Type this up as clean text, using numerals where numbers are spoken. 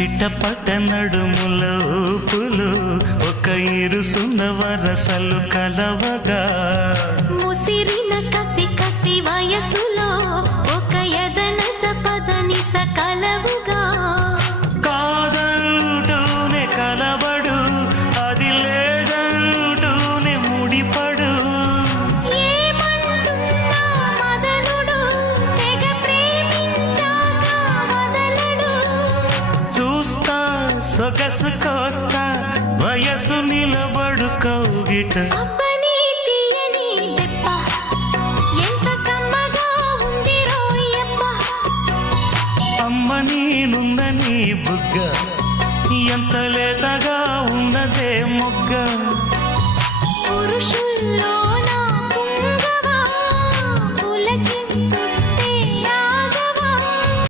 చిట్టపట్ట నడుముల ఊపులు ఒక ఇరుసున్న వరసలు కలవగా ముసిరిన కసి కసి వయసులో ఒక యదన సపదని సకలవుగా కాదంటూనే కలబడు అది లేదంటూనే ముడిపడు ఏమంటున్నా మదనుడు తెగ ప్రేమించాక వదలడు చూస్తా సొగసు కోస్తా వయసు నిలబడు కౌగిట అబ్బని తీయని దెబ్బ ఎంత కమ్మగా ఉంది రోయప్ప అమ్మ నేనున్న నీ బుగ్గ ఎంత లేతగా ఉన్నదే మొగ్గ పురుషుల్లో